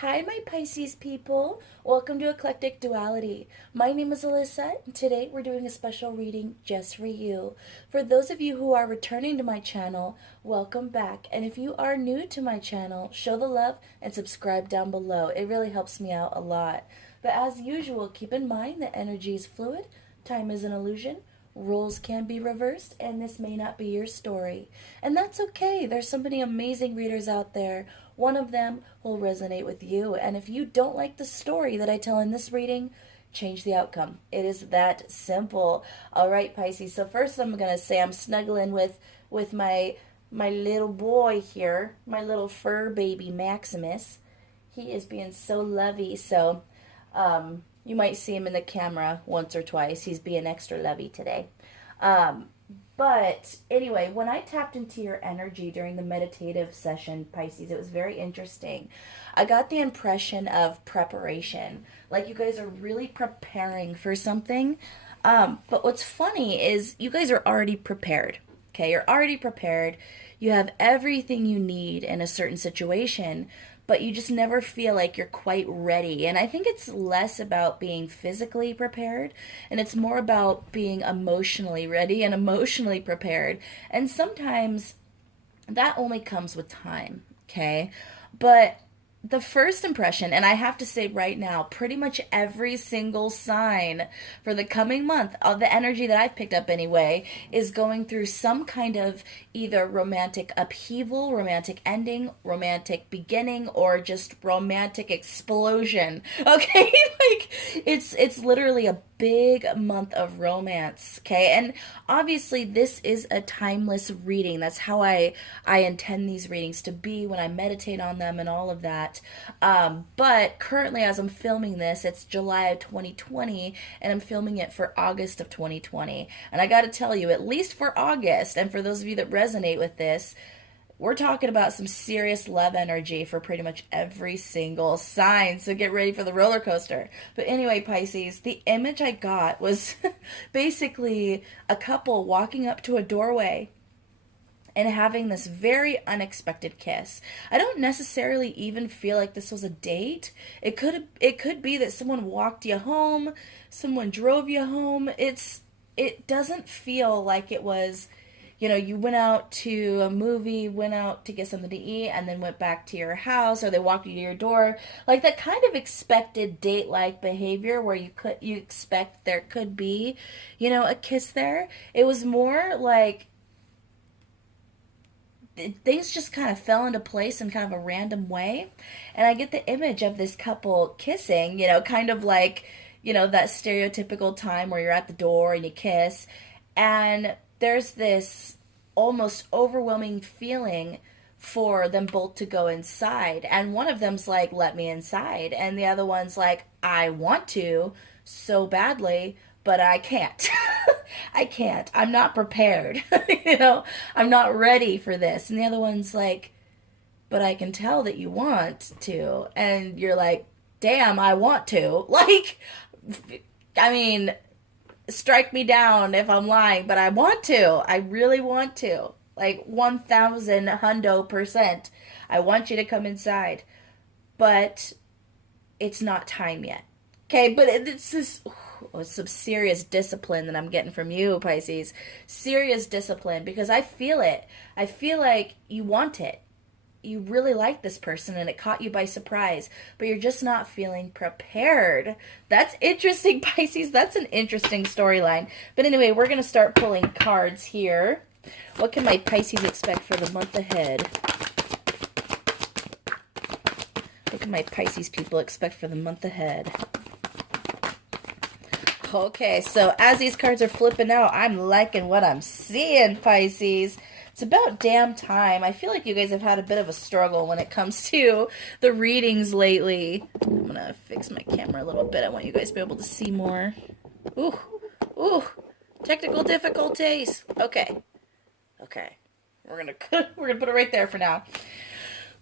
Hi, my Pisces people. Welcome to Eclectic Duality. My name is Alyssa, and today we're doing a special reading just for you. For those of you who are returning to my channel, welcome back. And if you are new to my channel, show the love and subscribe down below. It really helps me out a lot. But as usual, keep in mind that energy is fluid, time is an illusion, roles can be reversed, and this may not be your story. And that's okay. There's so many amazing readers out there. One of them will resonate with you. And if you don't like the story that I tell in this reading, change the outcome. It is that simple. All right, Pisces. So first I'm going to say I'm snuggling with my little boy here, my little fur baby Maximus. He is being so lovey. So you might see him in the camera once or twice. He's being extra lovey today. Um, but anyway, when I tapped into your energy during the meditative session, Pisces, it was very interesting. I got the impression of preparation, like you guys are really preparing for something. But what's funny is you guys are already prepared. Okay, you're already prepared. You have everything you need in a certain situation, but you just never feel like you're quite ready. And I think it's less about being physically prepared and it's more about being emotionally ready and emotionally prepared. And sometimes that only comes with time, okay? But the first impression, and I have to say right now, pretty much every single sign for the coming month, of the energy that I've picked up anyway, is going through some kind of either romantic upheaval, romantic ending, romantic beginning, or just romantic explosion. Okay, like it's literally a big month of romance. Okay, and obviously this is a timeless reading. That's how I intend these readings to be when I meditate on them and all of that. But currently, as I'm filming this, it's July of 2020, and I'm filming it for August of 2020. And I got to tell you, at least for August, and for those of you that resonate with this, we're talking about some serious love energy for pretty much every single sign. So get ready for the roller coaster. But anyway, Pisces, the image I got was basically a couple walking up to a doorway and having this very unexpected kiss. I don't necessarily even feel like this was a date. It could be that someone walked you home, someone drove you home. It doesn't feel like it was, you went out to a movie, went out to get something to eat, and then went back to your house, or they walked you to your door. Like that kind of expected date-like behavior where you expect there could be, a kiss there. It was more like things just kind of fell into place in kind of a random way. And I get the image of this couple kissing, kind of like, that stereotypical time where you're at the door and you kiss. And there's this almost overwhelming feeling for them both to go inside. And one of them's like, let me inside. And the other one's like, I want to so badly, but I can't. I can't. I'm not prepared. I'm not ready for this. And the other one's like, but I can tell that you want to. And you're like, damn, I want to. Like, I mean, strike me down if I'm lying, but I want to. I really want to. Like 1,000% I want you to come inside. But it's not time yet. Okay, but it's this some serious discipline that I'm getting from you, Pisces. Serious discipline, because I feel it. I feel like you want it. You really like this person and it caught you by surprise, but you're just not feeling prepared. That's interesting, Pisces. That's an interesting storyline. But anyway, we're going to start pulling cards here. What can my Pisces expect for the month ahead? What can my Pisces people expect for the month ahead? Okay, so as these cards are flipping out, I'm liking what I'm seeing, Pisces. It's about damn time. I feel like you guys have had a bit of a struggle when it comes to the readings lately. I'm going to fix my camera a little bit. I want you guys to be able to see more. Ooh, ooh, technical difficulties. Okay, we're gonna put it right there for now.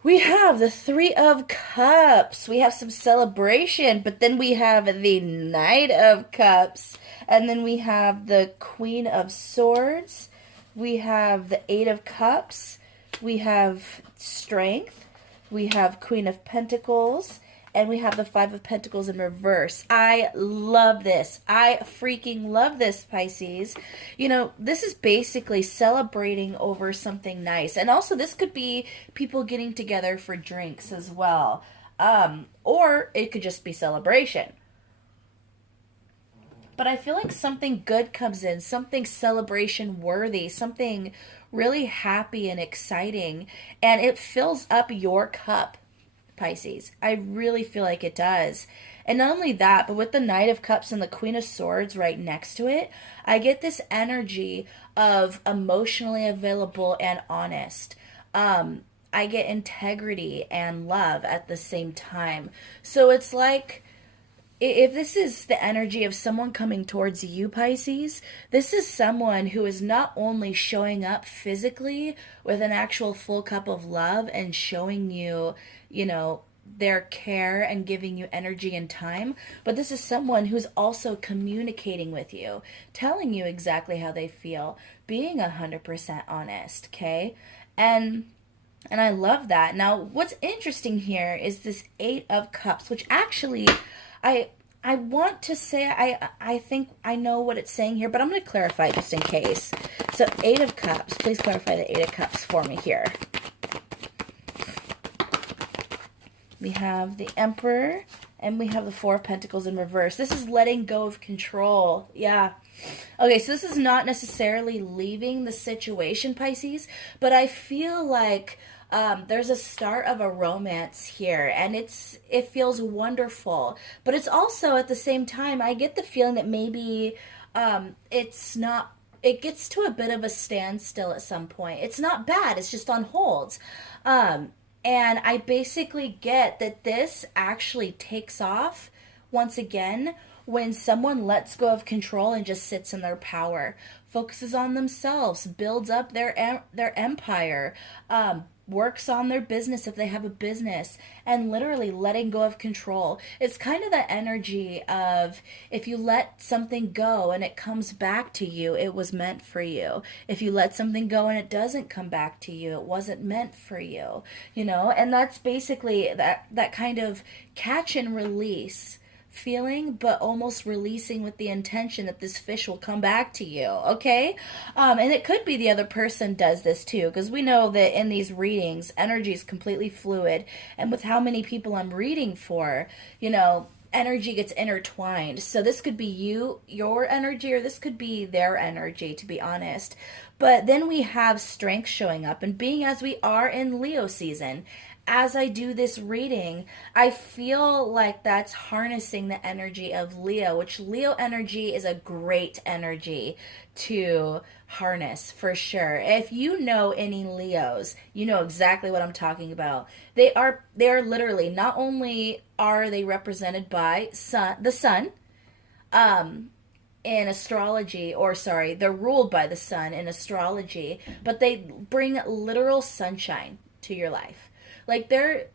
We have the Three of Cups. We have some celebration, but then we have the Knight of Cups. And then we have the Queen of Swords. We have the Eight of Cups. We have Strength. We have Queen of Pentacles. and we have the Five of Pentacles in reverse. I love this. I freaking love this, Pisces. You know, this is basically celebrating over something nice. And also, this could be people getting together for drinks as well. Or it could just be celebration. But I feel like something good comes in, something celebration worthy, something really happy and exciting, and it fills up your cup, Pisces. I really feel like it does. And not only that, but with the Knight of Cups and the Queen of Swords right next to it, I get this energy of emotionally available and honest. I get integrity and love at the same time. So it's like, if this is the energy of someone coming towards you, Pisces, this is someone who is not only showing up physically with an actual full cup of love and showing you, you know, their care and giving you energy and time, but this is someone who's also communicating with you, telling you exactly how they feel, being 100% honest, okay? And I love that. Now, what's interesting here is this Eight of Cups, which actually I I want to say I think I know what it's saying here, but I'm going to clarify just in case. So, Eight of Cups. Please clarify the Eight of Cups for me here. We have the Emperor, and we have the Four of Pentacles in reverse. This is letting go of control. Yeah. Okay, so this is not necessarily leaving the situation, Pisces, but I feel like there's a start of a romance here, and it feels wonderful. But it's also, at the same time, I get the feeling that maybe it's not, it gets to a bit of a standstill at some point. It's not bad, it's just on hold. And I basically get that this actually takes off once again when someone lets go of control and just sits in their power, focuses on themselves, builds up their empire, works on their business if they have a business, and literally letting go of control. It's kind of the energy of, if you let something go and it comes back to you, it was meant for you. If you let something go and it doesn't come back to you, it wasn't meant for you, you know? And that's basically that kind of catch and release feeling, but almost releasing with the intention that this fish will come back to you, okay? And it could be the other person does this too, because we know that in these readings, energy is completely fluid, and with how many people I'm reading for, you know, energy gets intertwined. So this could be your energy, or this could be their energy, to be honest. But then we have strength showing up, and being as we are in Leo season, as I do this reading, I feel like that's harnessing the energy of Leo, which Leo energy is a great energy to harness for sure. If you know any Leos, you know exactly what I'm talking about. They are literally, not only are they represented by the sun, in astrology, or sorry, they're ruled by the sun in astrology, but they bring literal sunshine to your life. Like they're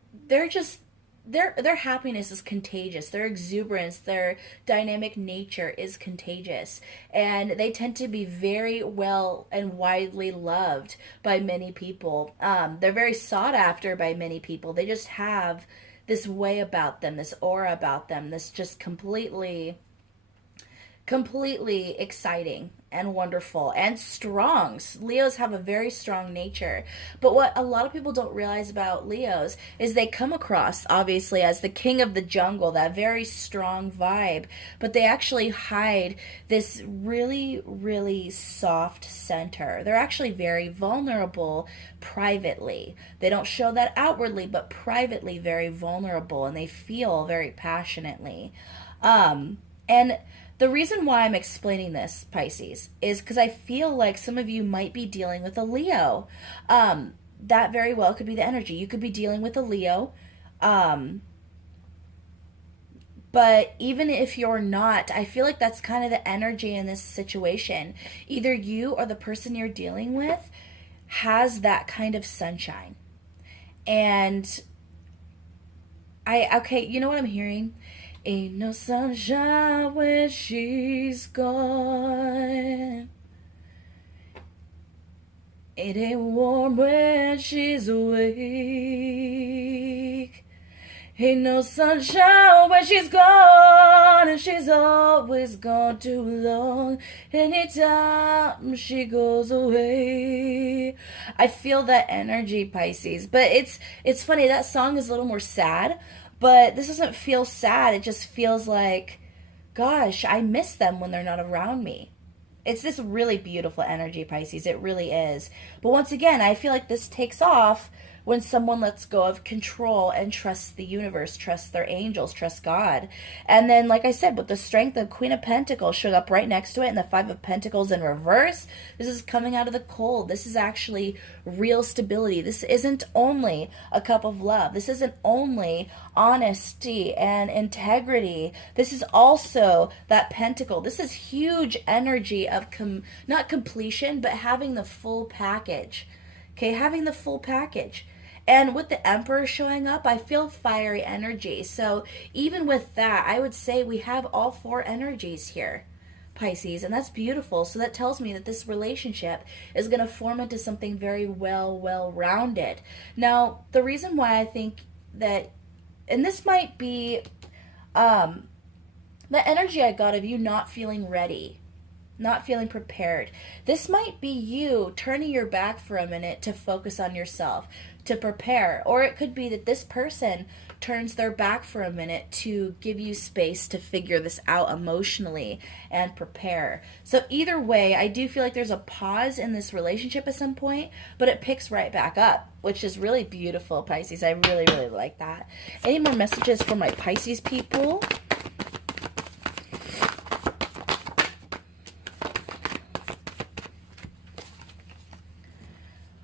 just their happiness is contagious. Their exuberance, their dynamic nature is contagious. And they tend to be very well and widely loved by many people. They're very sought after by many people. They just have this way about them, this aura about them, this just completely exciting and wonderful and strong. Leos have a very strong nature. But what a lot of people don't realize about Leos is they come across, obviously, as the king of the jungle, that very strong vibe. But they actually hide this really, really soft center. They're actually very vulnerable privately. They don't show that outwardly, but privately very vulnerable, and they feel very passionately. And the reason why I'm explaining this, Pisces, is because I feel like some of you might be dealing with a Leo. That very well could be the energy. You could be dealing with a Leo. But even if you're not, I feel like that's kind of the energy in this situation. Either you or the person you're dealing with has that kind of sunshine. And okay, you know what I'm hearing? Ain't no sunshine when she's gone. It ain't warm when she's awake. Ain't no sunshine when she's gone, and she's always gone too long. Anytime she goes away, I feel that energy, Pisces. But it's funny, that song is a little more sad, but this doesn't feel sad. It just feels like, gosh, I miss them when they're not around me. It's this really beautiful energy, Pisces. It really is. But once again, I feel like this takes off when someone lets go of control and trusts the universe, trusts their angels, trusts God. And then, like I said, with the strength of Queen of Pentacles showing up right next to it and the Five of Pentacles in reverse, this is coming out of the cold. This is actually real stability. This isn't only a cup of love. This isn't only honesty and integrity. This is also that pentacle. This is huge energy of not completion, but having the full package. Okay, having the full package. And with the Emperor showing up, I feel fiery energy. So even with that, I would say we have all four energies here, Pisces, and that's beautiful. So that tells me that this relationship is going to form into something very well-rounded. Now, the reason why I think that, and this might be the energy I got of you not feeling ready, not feeling prepared. This might be you turning your back for a minute to focus on yourself, to prepare. Or it could be that this person turns their back for a minute to give you space to figure this out emotionally and prepare. So either way, I do feel like there's a pause in this relationship at some point, but it picks right back up, which is really beautiful, Pisces. I really like that. Any more messages for my Pisces people?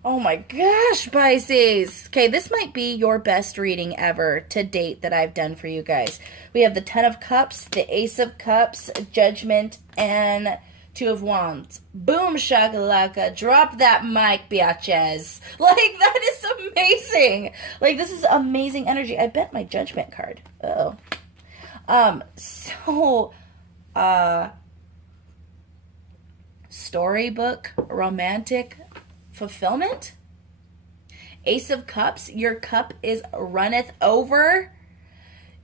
Oh my gosh, Pisces. Okay, this might be your best reading ever to date that I've done for you guys. We have the Ten of Cups, the Ace of Cups, Judgment, and Two of Wands. Boom, shakalaka. Drop that mic, biatches. Like, that is amazing. Like, this is amazing energy. I bet my Judgment card. Uh-oh. Storybook, romantic fulfillment. Ace of Cups, your cup is runneth over.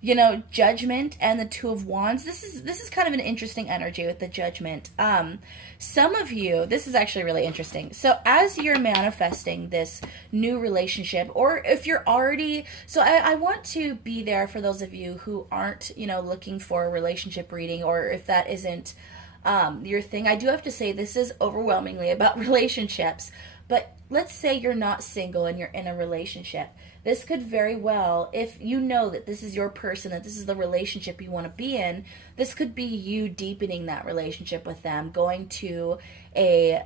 You know, Judgment and the Two of Wands. This is kind of an interesting energy with the Judgment. Some of you, this is actually really interesting. So as you're manifesting this new relationship, or if you're already, so I want to be there for those of you who aren't, you know, looking for a relationship reading, or if that isn't your thing. I do have to say this is overwhelmingly about relationships, but let's say you're not single and you're in a relationship. This could very well, if you know that this is your person, that this is the relationship you want to be in, this could be you deepening that relationship with them, going to a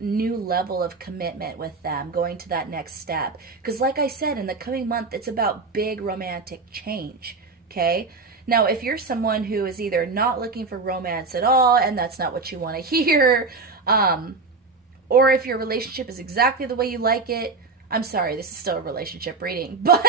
new level of commitment with them, going to that next step. Because like I said, in the coming month, it's about big romantic change, okay? Now, if you're someone who is either not looking for romance at all, and that's not what you want to hear, or if your relationship is exactly the way you like it, I'm sorry, this is still a relationship reading, but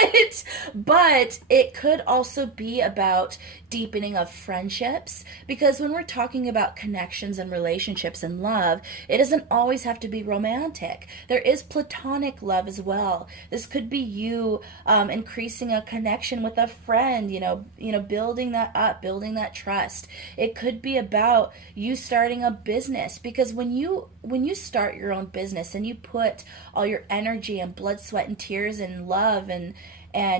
it could also be about deepening of friendships, because when we're talking about connections and relationships and love, it doesn't always have to be romantic. There is platonic love as well. This could be you increasing a connection with a friend, you know, building that up, building that trust. It could be about you starting a business, because when you start your own business and you put all your energy and blood, sweat, and tears and love and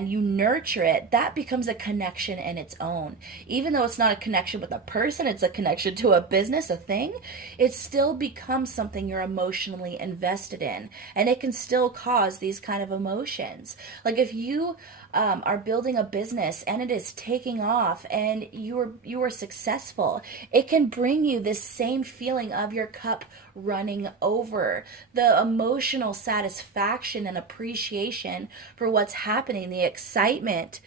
you nurture it, that becomes a connection in its own. Even though it's not a connection with a person, it's a connection to a business, a thing, it still becomes something you're emotionally invested in. And it can still cause these kind of emotions. Like if you are building a business and it is taking off and you are successful, it can bring you this same feeling of your cup running over, the emotional satisfaction and appreciation for what's happening, the excitement,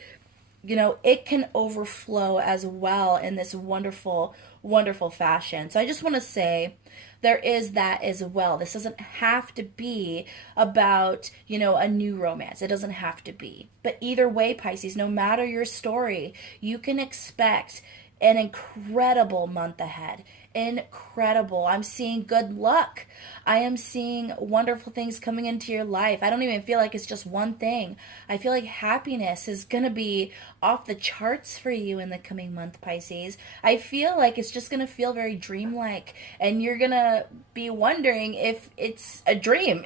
you know, it can overflow as well in this wonderful fashion. So I just want to say there is that as well. This doesn't have to be about, you know, a new romance. It doesn't have to be. But either way, Pisces, no matter your story, you can expect an incredible month ahead. incredible. I'm seeing good luck. I am seeing wonderful things coming into your life. I don't even feel like it's just one thing. I feel like happiness is going to be off the charts for you in the coming month, Pisces. I feel like it's just going to feel very dreamlike, and you're going to be wondering if it's a dream,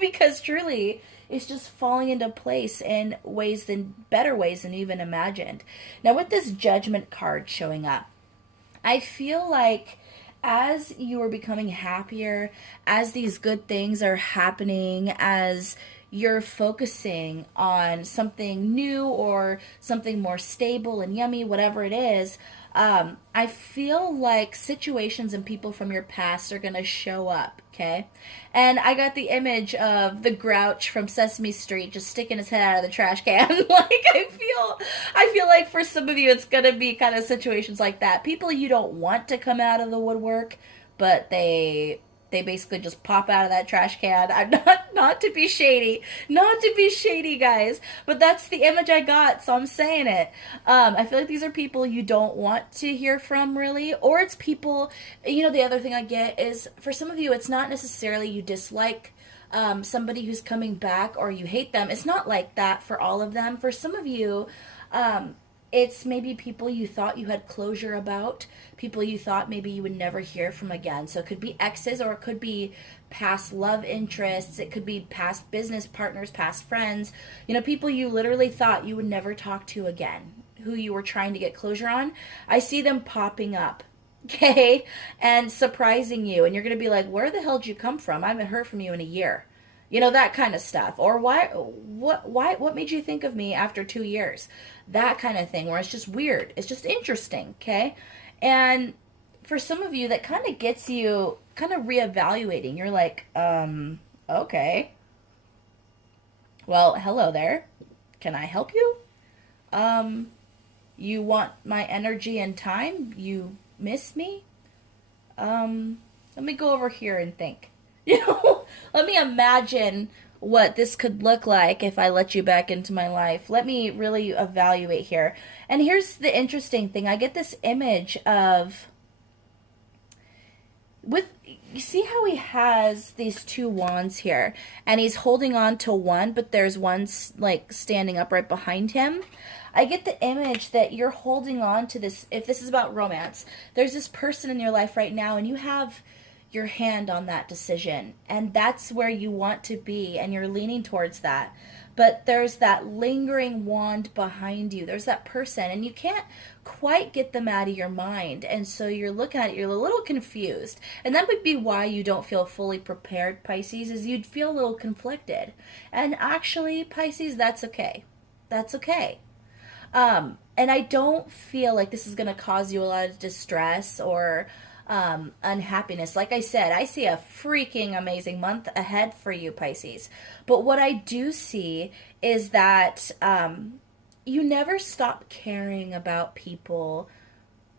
because truly it's just falling into place in better ways than you even imagined. Now, with this Judgment card showing up, I feel like as you are becoming happier, as these good things are happening, as you're focusing on something new or something more stable and yummy, whatever it is, I feel like situations and people from your past are going to show up, okay? And I got the image of the Grouch from Sesame Street just sticking his head out of the trash can. I feel like for some of you it's going to be kind of situations like that. People you don't want to come out of the woodwork, but they basically just pop out of that trash can. I'm not to be shady, guys, but that's the image I got, so I'm saying it. I feel like these are people you don't want to hear from, really, or it's people, the other thing I get is, for some of you, it's not necessarily you dislike somebody who's coming back or you hate them. It's not like that for all of them. For some of you, it's maybe people you thought you had closure about, people you thought maybe you would never hear from again. So it could be exes, or it could be past love interests, it could be past business partners, past friends, people you literally thought you would never talk to again, who you were trying to get closure on. I see them popping up, okay, and surprising you, and you're going to be like, where the hell did you come from? I haven't heard from you in a year. That kind of stuff. Or what made you think of me after 2 years? That kind of thing, where it's just weird. It's just interesting, okay? And for some of you, that kind of gets you kind of reevaluating. You're like, okay. Well, hello there. Can I help you? You want my energy and time? You miss me? Let me go over here and think. Let me imagine what this could look like if I let you back into my life. Let me really evaluate here. And here's the interesting thing. I get this image of, you see how he has these 2 wands here, and he's holding on to one, but there's one like standing up right behind him. I get the image that you're holding on to this. If this is about romance, there's this person in your life right now, and you have your hand on that decision, and that's where you want to be, and you're leaning towards that. But there's that lingering wand behind you. There's that person, and you can't quite get them out of your mind. And so you're looking at it, you're a little confused. And that would be why you don't feel fully prepared, Pisces, is you'd feel a little conflicted. And actually, Pisces, that's okay. That's okay. And I don't feel like this is going to cause you a lot of distress or unhappiness. Like I said, I see a freaking amazing month ahead for you, Pisces. But what I do see is that you never stop caring about people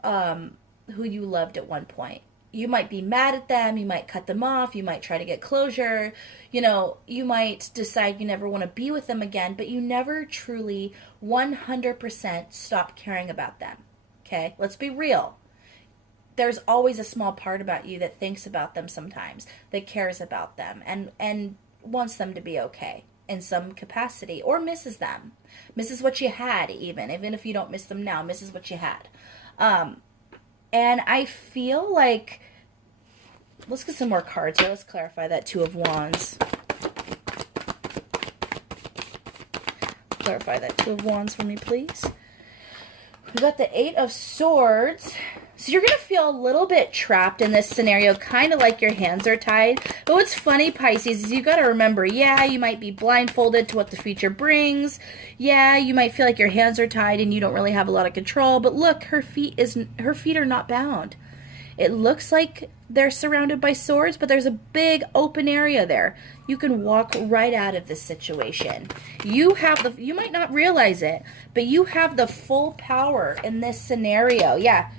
who you loved at one point. You might be mad at them, you might cut them off, you might try to get closure, you might decide you never want to be with them again, but you never truly 100% stop caring about them. Okay? Let's be real. There's always a small part about you that thinks about them sometimes, that cares about them, and wants them to be okay in some capacity, or misses them. Misses what you had, even if you don't miss them now, misses what you had. And I feel like, let's get some more cards here. Let's clarify that 2 of Wands. Clarify that 2 of Wands for me, please. We got the 8 of Swords. So you're going to feel a little bit trapped in this scenario, kind of like your hands are tied. But what's funny, Pisces, is you got to remember, yeah, you might be blindfolded to what the future brings. Yeah, you might feel like your hands are tied and you don't really have a lot of control. But look, her feet are not bound. It looks like they're surrounded by swords, but there's a big open area there. You can walk right out of this situation. You might not realize it, but you have the full power in this scenario. Yeah.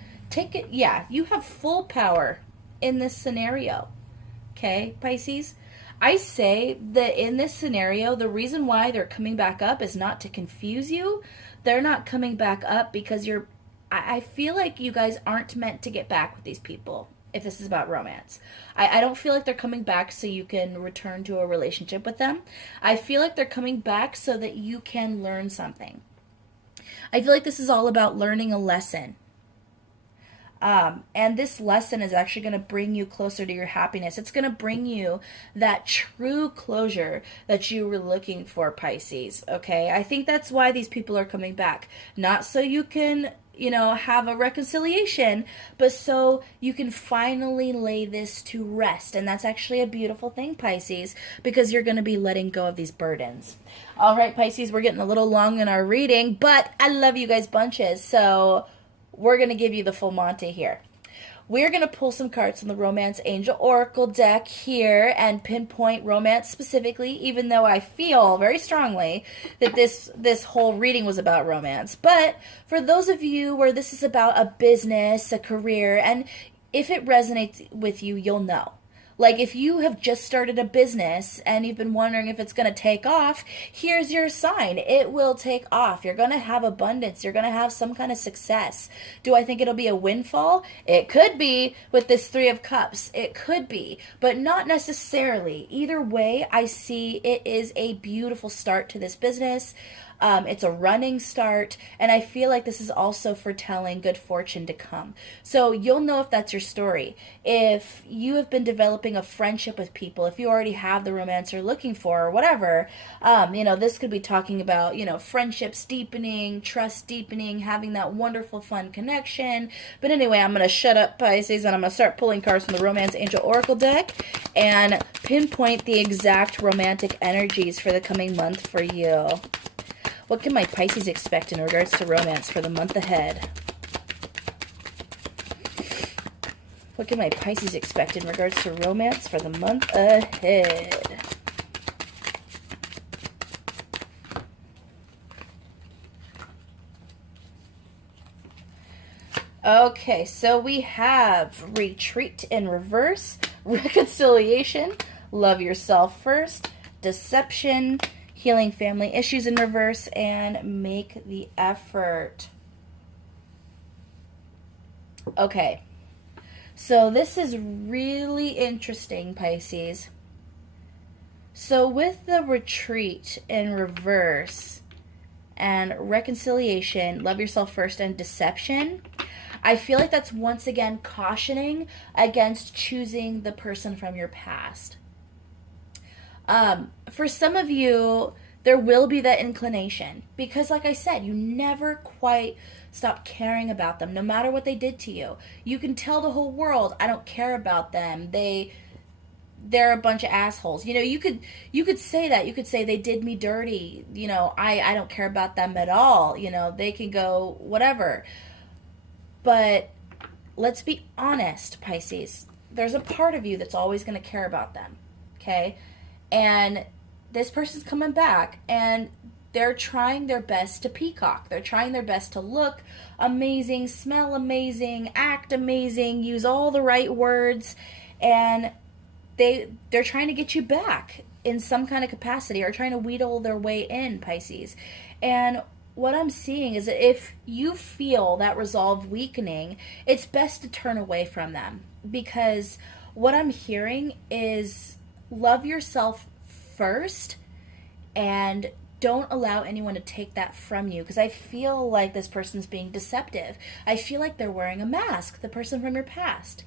You have full power in this scenario. Okay, Pisces? I say that in this scenario, the reason why they're coming back up is not to confuse you. They're not coming back up because I feel like you guys aren't meant to get back with these people. if this is about romance. I don't feel like they're coming back so you can return to a relationship with them. I feel like they're coming back so that you can learn something. I feel like this is all about learning a lesson. And this lesson is actually going to bring you closer to your happiness. It's going to bring you that true closure that you were looking for, Pisces. Okay? I think that's why these people are coming back. Not so you can, have a reconciliation, but so you can finally lay this to rest. And that's actually a beautiful thing, Pisces, because you're going to be letting go of these burdens. All right, Pisces, we're getting a little long in our reading, but I love you guys bunches. So we're going to give you the full Monty here. We're going to pull some cards from the Romance Angel Oracle deck here and pinpoint romance specifically, even though I feel very strongly that this whole reading was about romance. But for those of you where this is about a business, a career, and if it resonates with you, you'll know. Like, if you have just started a business and you've been wondering if it's going to take off, here's your sign. It will take off. You're going to have abundance. You're going to have some kind of success. Do I think it'll be a windfall? It could be with this Three of Cups. It could be, but not necessarily. Either way, I see it is a beautiful start to this business. It's a running start, and I feel like this is also foretelling good fortune to come. So you'll know if that's your story. If you have been developing a friendship with people, if you already have the romance you're looking for or whatever, this could be talking about, friendships deepening, trust deepening, having that wonderful, fun connection. But anyway, I'm going to shut up, Pisces, and I'm going to start pulling cards from the Romance Angel Oracle deck and pinpoint the exact romantic energies for the coming month for you. What can my Pisces expect in regards to romance for the month ahead? What can my Pisces expect in regards to romance for the month ahead? Okay, so we have retreat in reverse, reconciliation, love yourself first, deception, healing family issues in reverse, and make the effort. Okay, so this is really interesting, Pisces. So with the retreat in reverse and reconciliation, love yourself first, and deception, I feel like that's once again cautioning against choosing the person from your past. For some of you, there will be that inclination because, like I said, you never quite stop caring about them, no matter what they did to you. You can tell the whole world, I don't care about them. They're a bunch of assholes. You could say that. You could say they did me dirty. I don't care about them at all. They can go whatever. But let's be honest, Pisces. There's a part of you that's always going to care about them. Okay? And this person's coming back, and they're trying their best to peacock. They're trying their best to look amazing, smell amazing, act amazing, use all the right words, and they're trying to get you back in some kind of capacity or trying to wheedle their way in, Pisces. And what I'm seeing is that if you feel that resolve weakening, it's best to turn away from them, because what I'm hearing is love yourself first and don't allow anyone to take that from you, because I feel like this person's being deceptive. I feel like they're wearing a mask, the person from your past.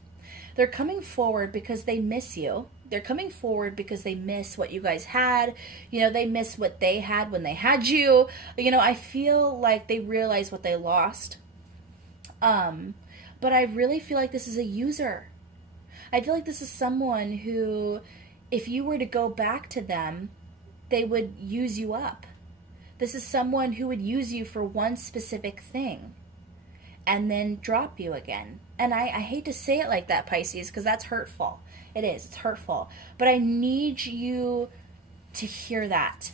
They're coming forward because they miss you. They're coming forward because they miss what you guys had. They miss what they had when they had you. I feel like they realize what they lost. But I really feel like this is a user. I feel like this is someone who, if you were to go back to them, they would use you up. This is someone who would use you for one specific thing and then drop you again. And I hate to say it like that, Pisces, because that's hurtful. It is. It's hurtful. But I need you to hear that.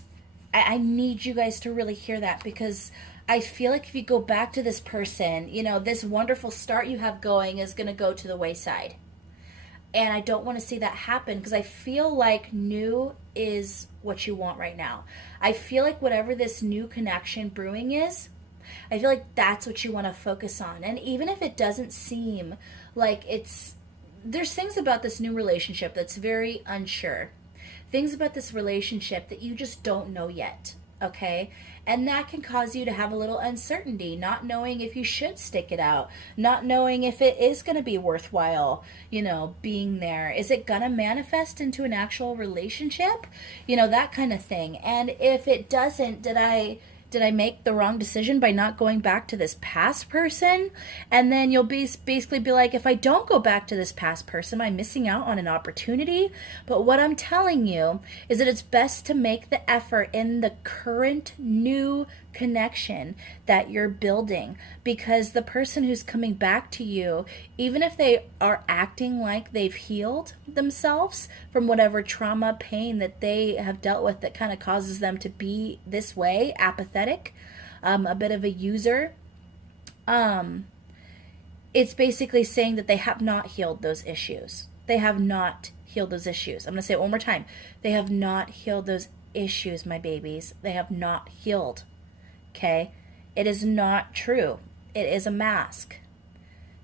I need you guys to really hear that, because I feel like if you go back to this person, this wonderful start you have going is going to go to the wayside. And I don't want to see that happen, because I feel like new is what you want right now. I feel like whatever this new connection brewing is, I feel like that's what you want to focus on. And even if it doesn't seem like it's there's things about this new relationship that's very unsure. Things about this relationship that you just don't know yet, okay? And that can cause you to have a little uncertainty, not knowing if you should stick it out, not knowing if it is going to be worthwhile, being there. Is it going to manifest into an actual relationship? That kind of thing. And if it doesn't, did I make the wrong decision by not going back to this past person? And then you'll basically be like, if I don't go back to this past person, I'm missing out on an opportunity. But what I'm telling you is that it's best to make the effort in the current new connection that you're building, because the person who's coming back to you, even if they are acting like they've healed themselves from whatever trauma, pain that they have dealt with that kind of causes them to be this way, apathetic, a bit of a user, it's basically saying that they have not healed those issues. They have not healed those issues. I'm going to say it one more time. They have not healed those issues, my babies. They have not healed. Okay? It is not true. It is a mask.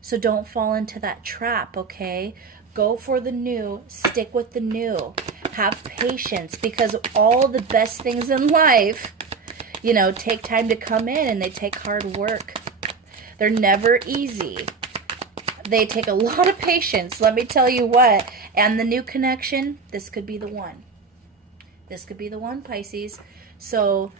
So don't fall into that trap, okay? Go for the new. Stick with the new. Have patience, because all the best things in life, take time to come in, and they take hard work. They're never easy. They take a lot of patience, let me tell you what. And the new connection, this could be the one. This could be the one, Pisces. So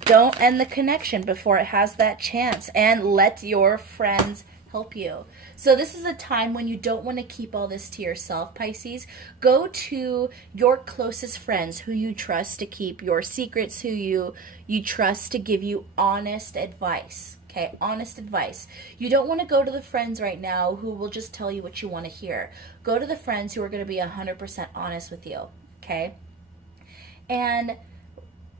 don't end the connection before it has that chance, and let your friends help you. So this is a time when you don't want to keep all this to yourself, Pisces. Go to your closest friends who you trust to keep your secrets, who you trust to give you honest advice. Okay, honest advice. You don't want to go to the friends right now who will just tell you what you want to hear. Go to the friends who are going to be 100% honest with you, okay? And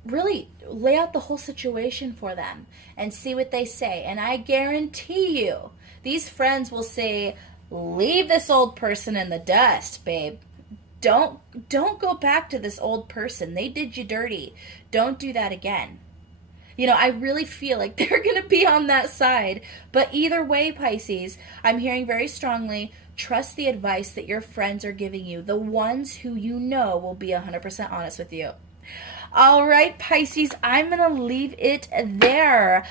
really lay out the whole situation for them and see what they say. And I guarantee you, these friends will say, leave this old person in the dust, babe. Don't go back to this old person. They did you dirty. Don't do that again. I really feel like they're going to be on that side. But either way, Pisces, I'm hearing very strongly, trust the advice that your friends are giving you. The ones who will be 100% honest with you. All right, Pisces, I'm going to leave it there.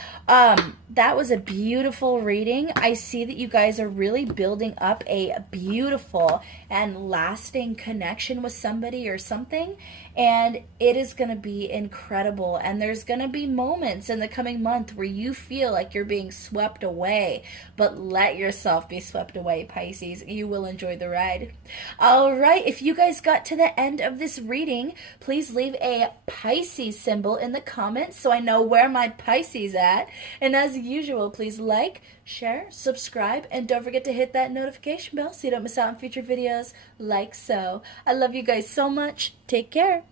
That was a beautiful reading. I see that you guys are really building up a beautiful and lasting connection with somebody or something, and it is going to be incredible. And there's going to be moments in the coming month where you feel like you're being swept away, but let yourself be swept away, Pisces. You will enjoy the ride. All right, if you guys got to the end of this reading, please leave a Pisces symbol in the comments so I know where my Pisces at. And as usual, please like, share, subscribe, and don't forget to hit that notification bell so you don't miss out on future videos like so. I love you guys so much. Take care.